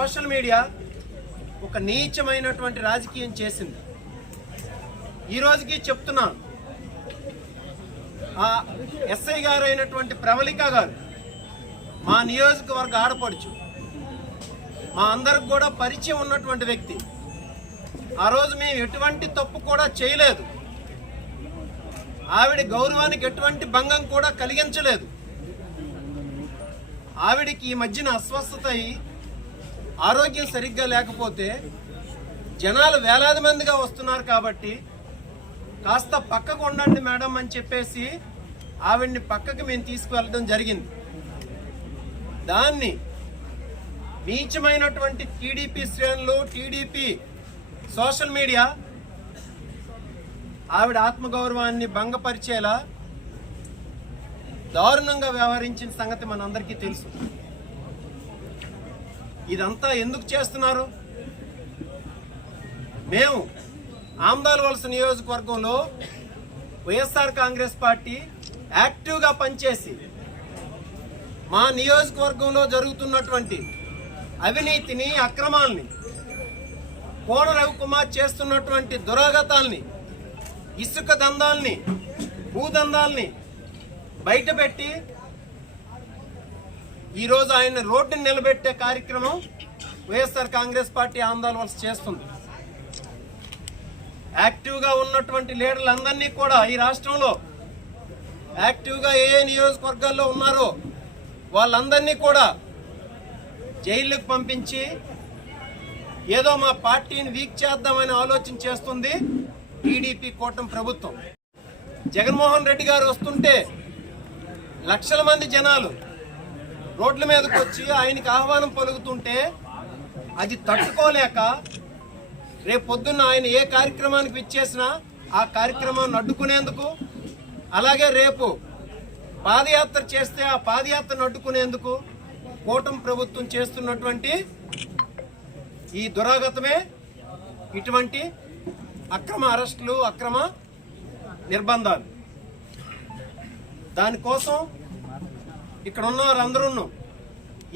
Social media ఒక నీచమైనటువంటి రాజకీయం చేసింది. ఈ రోజుకి చెప్తున్నాను, ఆ ఎస్ఐ గారు అయినటువంటి ప్రవళిక గారు మా నియోజకవర్గ ఆడపడుచు, మా అందరికి కూడా పరిచయం ఉన్నటువంటి వ్యక్తి. ఆ రోజు మేము ఎటువంటి తప్పు కూడా చేయలేదు, ఆవిడ గౌరవానికి ఎటువంటి భంగం కూడా కలిగించలేదు. ఆవిడికి ఈ మధ్యన అస్వస్థత అయి ఆరోగ్యం సరిగ్గా లేకపోతే జనాలు వేలాది మందిగా వస్తున్నారు కాబట్టి కాస్త పక్కకు ఉండండి మేడం అని చెప్పేసి ఆవిడ్ని పక్కకి మేము తీసుకువెళ్ళడం జరిగింది. దాన్ని నీచమైనటువంటి టీడీపీ శ్రేణులు, టీడీపీ సోషల్ మీడియా ఆవిడ ఆత్మగౌరవాన్ని భంగపరిచేలా దారుణంగా వ్యవహరించిన సంగతి మనందరికీ తెలుసు. ఇదంతా ఎందుకు చేస్తున్నారు? మేము ఆమదాలవలస నియోజకవర్గంలో వైఎస్ఆర్ కాంగ్రెస్ పార్టీ యాక్టివ్గా పనిచేసి మా నియోజకవర్గంలో జరుగుతున్నటువంటి అవినీతిని, అక్రమాలని, కోన రవికుమార్ చేస్తున్నటువంటి దురాగతాల్ని, ఇసుక దందాల్ని, భూదందాల్ని బయటపెట్టి ఈరోజు ఆయన రోడ్డుని నిలబెట్టే కార్యక్రమం వైఎస్ఆర్ కాంగ్రెస్ పార్టీ ఆమదాలవలస చేస్తుంది. యాక్టివ్గా ఉన్నటువంటి లీడర్లందరినీ కూడా ఈ రాష్ట్రంలో యాక్టివ్గా ఏ నియోజకవర్గాల్లో ఉన్నారో వాళ్ళందరినీ కూడా జైళ్ళకు పంపించి ఏదో మా పార్టీని వీక్ చేద్దామని ఆలోచన చేస్తుంది టీడీపీ కూటమి ప్రభుత్వం. జగన్మోహన్ రెడ్డి గారు వస్తుంటే లక్షల మంది జనాలు రోడ్ల మీదకి వచ్చి ఆయనకి ఆహ్వానం పలుకుతుంటే అది తట్టుకోలేక రేపొద్దున్న ఆయన ఏ కార్యక్రమానికి విచ్చేసినా ఆ కార్యక్రమాన్ని అడ్డుకునేందుకు, అలాగే రేపు పాదయాత్ర చేస్తే ఆ పాదయాత్రను అడ్డుకునేందుకు కూటమి ప్రభుత్వం చేస్తున్నటువంటి ఈ దురాగతమే ఇటువంటి అక్రమ అరెస్టులు, అక్రమ నిర్బంధాలు. దానికోసం ఇక్కడ ఉన్న వారందరూ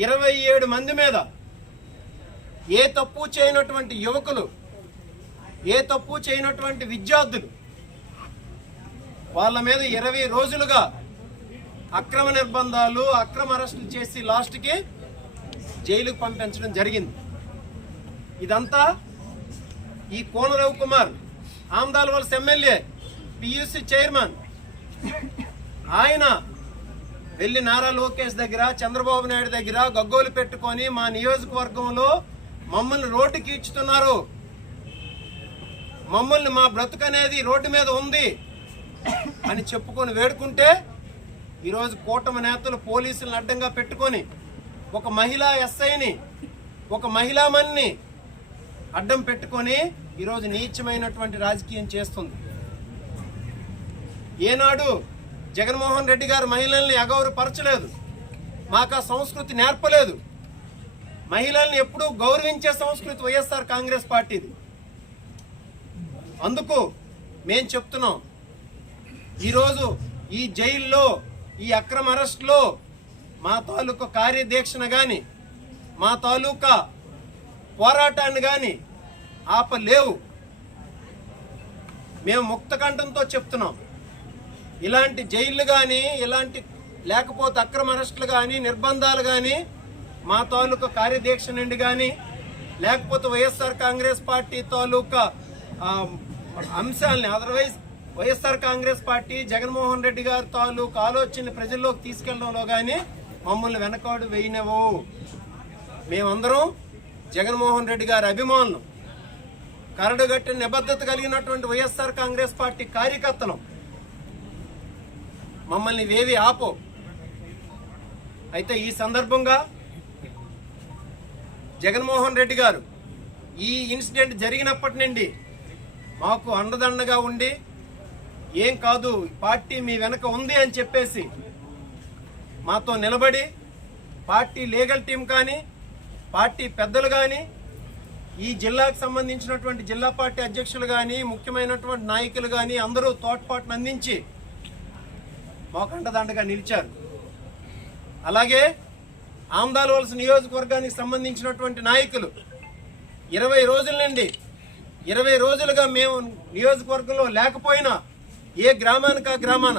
27 మంది మీద ఏ తప్పు చేయనటువంటి యువకులు, ఏ తప్పు చేయనటువంటి విద్యార్థులు, వాళ్ళ మీద 20 రోజులుగా అక్రమ నిర్బంధాలు, అక్రమ అరెస్టులు చేసి లాస్ట్కి జైలుకు పంపించడం జరిగింది. ఇదంతా ఈ Kona Ravikumar, Amadalavalasa MLA, PUC chairman, ఆయన వెళ్ళి నారా లోకేష్ దగ్గర, చంద్రబాబు నాయుడు దగ్గర గగ్గోలు పెట్టుకొని మా నియోజకవర్గంలో మమ్మల్ని రోడ్డుకి ఇచ్చుతున్నారు, మమ్మల్ని మా బ్రతుకు అనేది రోడ్డు మీద ఉంది అని చెప్పుకొని వేడుకుంటే ఈరోజు కూటమి నేతలు పోలీసులను అడ్డంగా పెట్టుకొని ఒక మహిళా ఎస్ఐని, ఒక మహిళామణిని అడ్డం పెట్టుకొని ఈరోజు నీచమైనటువంటి రాజకీయం చేస్తుంది. ఏనాడు జగన్మోహన్ రెడ్డి గారు మహిళల్ని అగౌరవపరచలేదు, మాకు ఆ సంస్కృతి నేర్పలేదు. మహిళల్ని ఎప్పుడూ గౌరవించే సంస్కృతి వైఎస్ఆర్ కాంగ్రెస్ పార్టీది. అందుకు మేం చెప్తున్నాం, ఈరోజు ఈ జైల్లో, ఈ అక్రమ అరెస్టులో మా తాలూకా కార్యదీక్షను కానీ, మా తాలూకా పోరాటాన్ని కానీ ఆపలేవు. మేము ముక్తకంఠంతో చెప్తున్నాం, ఇలాంటి జైళ్లు కానీ, ఇలాంటి లేకపోతే అక్రమ అరెస్టులు కానీ, నిర్బంధాలు కానీ, మా తాలూకా కార్యదీక్ష నుండి కానీ, లేకపోతే వైఎస్ఆర్ కాంగ్రెస్ పార్టీ తాలూకా అంశాలని, అదర్వైజ్ వైఎస్ఆర్ కాంగ్రెస్ పార్టీ జగన్మోహన్ రెడ్డి గారి తాలూకా ఆలోచనని ప్రజల్లోకి తీసుకెళ్లడంలో కానీ మమ్మల్ని వెనకాడు వేయనివ్వు. మేమందరం జగన్మోహన్ రెడ్డి గారి అభిమానులు, కరడుగట్టిన నిబద్ధత కలిగినటువంటి వైఎస్ఆర్ కాంగ్రెస్ పార్టీ కార్యకర్తలు. మమ్మల్ని వేవి ఆపో. అయితే ఈ సందర్భంగా జగన్మోహన్ రెడ్డి గారు ఈ ఇన్సిడెంట్ జరిగినప్పటి నుండి మాకు అండదండగా ఉండి, ఏం కాదు పార్టీ మీ వెనక ఉంది అని చెప్పేసి మాతో నిలబడి, పార్టీ లీగల్ టీం కానీ, పార్టీ పెద్దలు కానీ, ఈ జిల్లాకు సంబంధించినటువంటి జిల్లా పార్టీ అధ్యక్షులు కానీ, ముఖ్యమైనటువంటి నాయకులు కానీ అందరూ తోడ్పాటును అందించి మాకు అండదండగా నిలిచారు. అలాగే ఆమ్దాల వలస నియోజకవర్గానికి సంబంధించినటువంటి నాయకులు 20 రోజులుగా మేము నియోజకవర్గంలో లేకపోయినా ఏ గ్రామానికి ఆ గ్రామాన,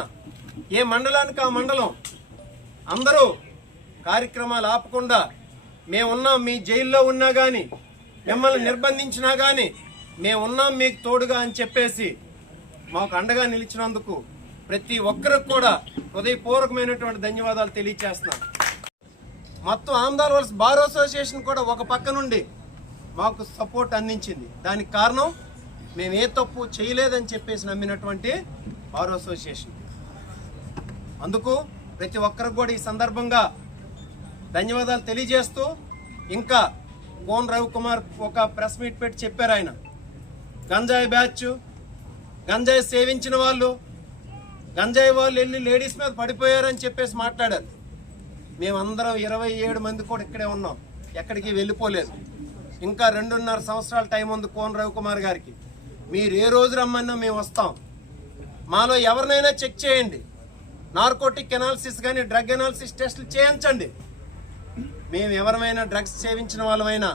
ఏ మండలానికి ఆ మండలం అందరూ కార్యక్రమాలు ఆపకుండా మేమున్నాం, మీ జైల్లో ఉన్నా కానీ, మిమ్మల్ని నిర్బంధించినా కానీ మేమున్నాం మీకు తోడుగా అని చెప్పేసి మాకు అండగా నిలిచినందుకు ప్రతి ఒక్కరికి కూడా హృదయపూర్వకమైనటువంటి ధన్యవాదాలు తెలియజేస్తున్నాం. మొత్తం ఆమ్దాల వలస బార్ అసోసియేషన్ కూడా ఒక పక్క నుండి మాకు సపోర్ట్ అందించింది. దానికి కారణం మేము ఏ తప్పు చేయలేదని చెప్పేసి నమ్మినటువంటి బార్ అసోసియేషన్. అందుకు ప్రతి ఒక్కరికి కూడా ఈ సందర్భంగా ధన్యవాదాలు తెలియజేస్తూ, ఇంకా కోన్ రవికుమార్ ఒక ప్రెస్ మీట్ పెట్టి చెప్పారు. ఆయన గంజాయి బ్యాచ్, గంజాయి సేవించిన వాళ్ళు, గంజాయి వాళ్ళు వెళ్ళి లేడీస్ మీద పడిపోయారని చెప్పేసి మాట్లాడారు. మేమందరం 27 మంది కూడా ఇక్కడే ఉన్నాం, ఎక్కడికి వెళ్ళిపోలేదు. ఇంకా 2.5 సంవత్సరాల టైం ఉంది కోన్ రవికుమార్ గారికి. మీరు ఏ రోజు రమ్మన్నా మేము వస్తాం. మాలో ఎవరినైనా చెక్ చేయండి, నార్కోటిక్ ఎనాలిసిస్ కానీ డ్రగ్ ఎనాలిసిస్ టెస్టులు చేయించండి. మేము ఎవరైనా డ్రగ్స్ సేవించిన వాళ్ళమైనా,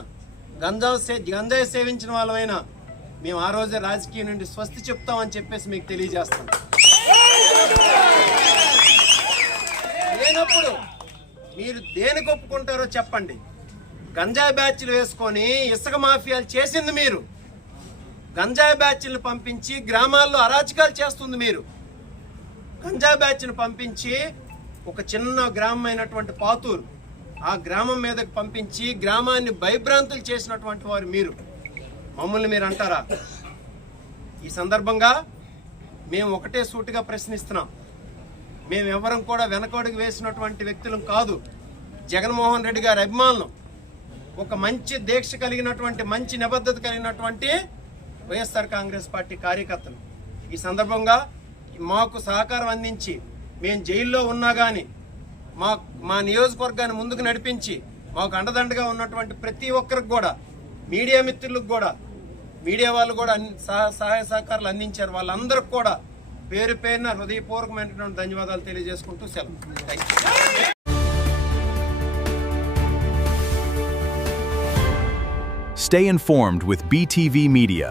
గంజాయి సేవించిన వాళ్ళమైనా మేము ఆ రోజే రాజకీయం నుండి స్వస్తి చెప్తామని చెప్పేసి మీకు తెలియజేస్తాం. లేనప్పుడు మీరు దేనికి ఒప్పుకుంటారో చెప్పండి. గంజాయి బ్యాచ్లు వేసుకొని ఇసుక మాఫియాలు చేసింది మీరు. గంజాయి బ్యాచ్లను పంపించి గ్రామాల్లో అరాచకాలు చేస్తుంది మీరు. గంజాయి బ్యాచ్ను పంపించి ఒక చిన్న గ్రామం అయినటువంటి పాతూరు, ఆ గ్రామం మీదకి పంపించి గ్రామాన్ని భయభ్రాంతులు చేసినటువంటి వారు మీరు. మమ్మల్ని మీరు అంటారా? ఈ సందర్భంగా మేము ఒకటే సూటిగా ప్రశ్నిస్తున్నాం. మేము ఎవరం కూడా వెనకడుగు వేసినటువంటి వ్యక్తులం కాదు. జగన్మోహన్ రెడ్డి గారి అభిమానులు, ఒక మంచి దీక్ష కలిగినటువంటి, మంచి నిబద్ధత కలిగినటువంటి వైఎస్ఆర్ కాంగ్రెస్ పార్టీ కార్యకర్తలు. ఈ సందర్భంగా మాకు సహకారం అందించి మేము జైల్లో ఉన్నా కానీ మా నియోజకవర్గాన్ని ముందుకు నడిపించి మాకు అండదండగా ఉన్నటువంటి ప్రతి ఒక్కరికి కూడా, మీడియా మిత్రులకు కూడా, మీడియా వాళ్ళు కూడా సహాయ సహకారాలు అందించారు. వాళ్ళందరికి కూడా పేరు పేరున హృదయపూర్వకమైనటువంటి ధన్యవాదాలు తెలియజేసుకుంటూ సెలవు. Thank you. Stay informed with BTV Media.